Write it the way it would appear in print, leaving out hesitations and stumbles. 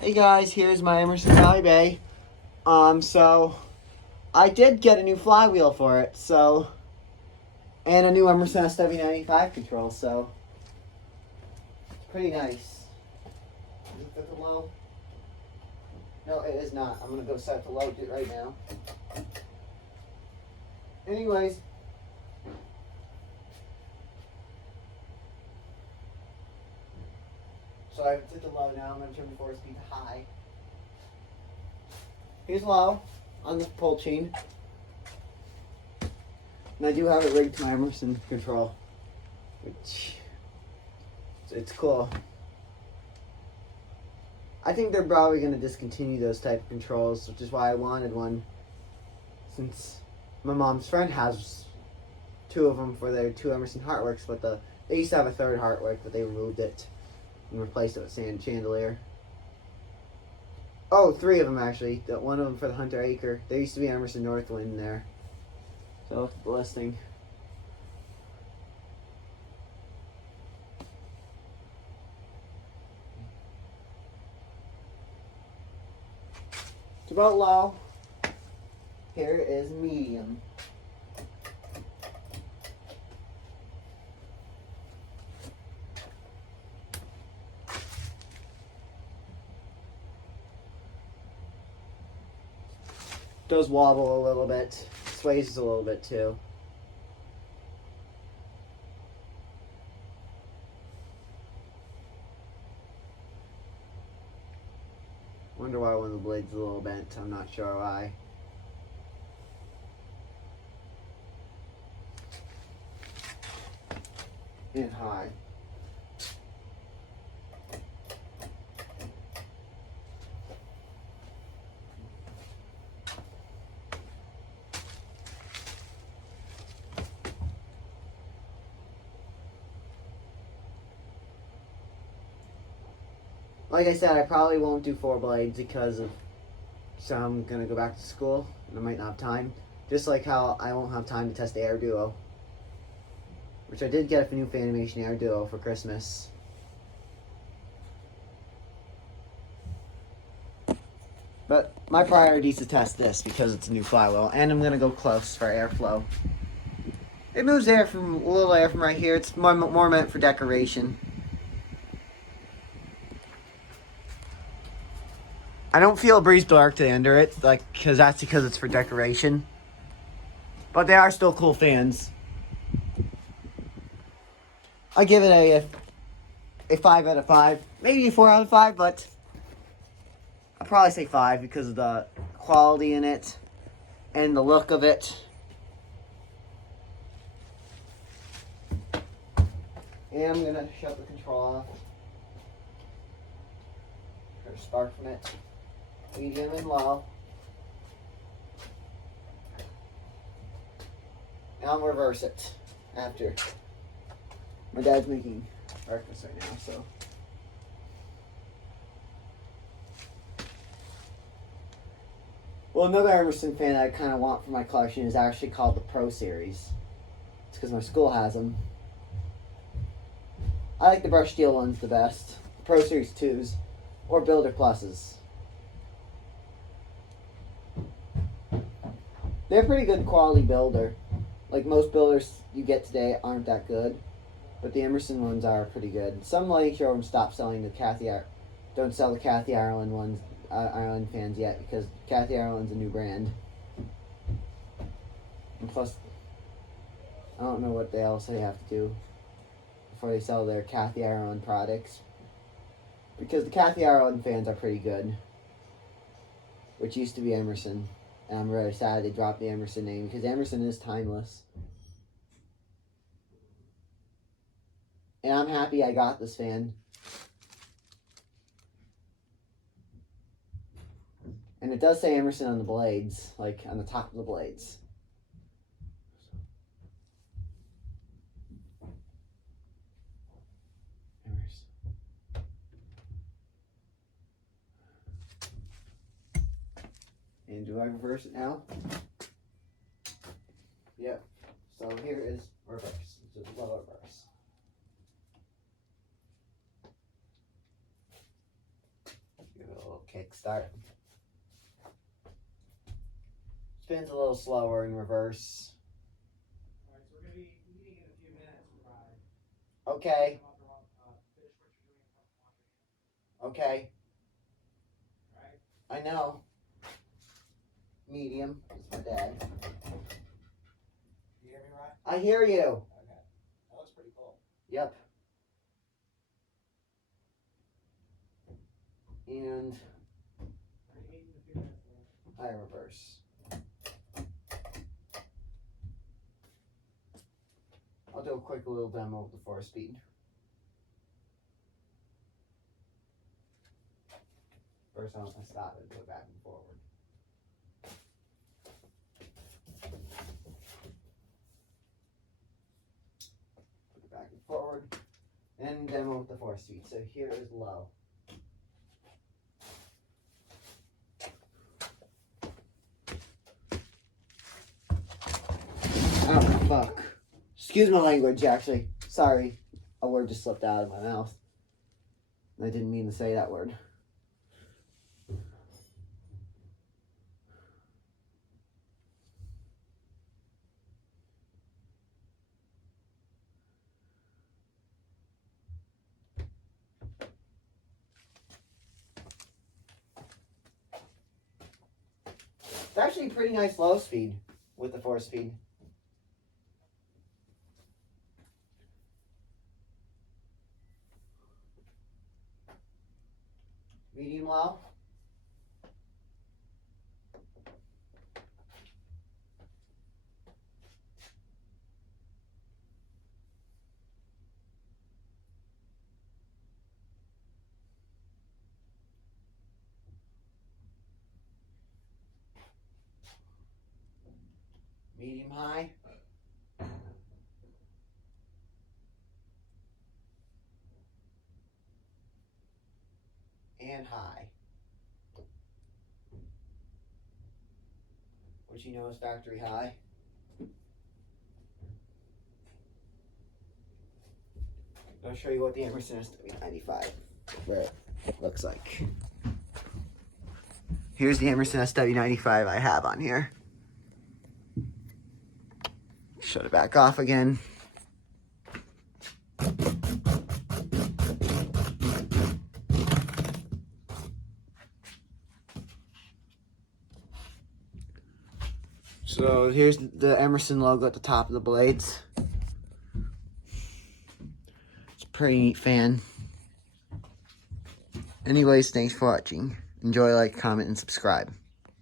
Hey guys, here's my Emerson Valley Bay. So I did get a new flywheel for it, and a new Emerson SW95 control, so it's pretty nice. Is it set to low? No, it is not. I'm gonna go set it to low right now. Anyways. So I have it set to low now. I'm gonna turn the 4-speed to high. Here's low on the pull chain. And I do have it rigged to my Emerson control, which it's cool. I think they're probably going to discontinue those type of controls, which is why I wanted one, since my mom's friend has two of them for their two Emerson Heartworks, but they used to have a third Heartwork, but they removed it and replaced it with sand chandelier. Oh, three of them actually. One of them for the Hunter Acre. There used to be an Emerson Northwind there. So look at the listing. It's about low. Here is medium. Does wobble a little bit. Sways a little bit too. Wonder why one of the blades is a little bent. I'm not sure why. And high. Like I said, I probably won't do 4 blades because I'm going to go back to school and I might not have time. Just like how I won't have time to test the Air Duo, which I did get a new Fanimation Air Duo for Christmas. But my priority is to test this because it's a new flywheel, and I'm going to go close for airflow. It moves air from a little air from right here. It's more meant for decoration. I don't feel a breeze directly under it, because it's for decoration. But they are still cool fans. I give it a 5 out of 5, maybe a 4 out of 5, but I'll probably say 5 because of the quality in it and the look of it. And I'm gonna shut the control off. Try to spark from it. Medium and low. Now I'm reverse it after. My dad's making breakfast right now, so. Well, another Emerson fan I kind of want for my collection is actually called the Pro Series. It's because my school has them. I like the brushed steel ones the best. The Pro Series 2s. Or Builder Pluses. They're a pretty good quality builder. Like most builders you get today aren't that good. But the Emerson ones are pretty good. Some lighting showrooms stop selling don't sell the Kathy Ireland ones, Ireland fans yet, because Kathy Ireland's a new brand. And plus, I don't know what else they have to do before they sell their Kathy Ireland products. Because the Kathy Ireland fans are pretty good, which used to be Emerson. And I'm really sad they dropped the Emerson name, because Emerson is timeless. And I'm happy I got this fan. And it does say Emerson on the blades, like on the top of the blades. Emerson. And do I reverse it now? Yep. So here is reverse. It's a low reverse. Give it a little kickstart. Spins a little slower in reverse. Alright, so we're going to be eating in a few minutes. Okay. Finish what you're doing and wash your hands. Okay. Alright? I know. Medium is my dad. You hear me, Ryan? I hear you. Okay. That looks pretty cool. Yep. And We're going to eat in a few minutes. I reverse. I'll do a quick little demo of the 4-speed. First I'm going to stop it and go back and forward. Put it back and forward. And demo with the 4-speed. So here is low. Oh, fuck. Excuse my language, actually. Sorry. A word just slipped out of my mouth. I didn't mean to say that word. It's actually a pretty nice low speed with the 4-speed. Medium low. Medium high. And high. Which you know is factory high. I'll show you what the Emerson SW95 looks like. Here's the Emerson SW95 I have on here. Shut it back off again. So here's the Emerson logo at the top of the blades. It's a pretty neat fan. Anyways, thanks for watching. Enjoy, like, comment, and subscribe.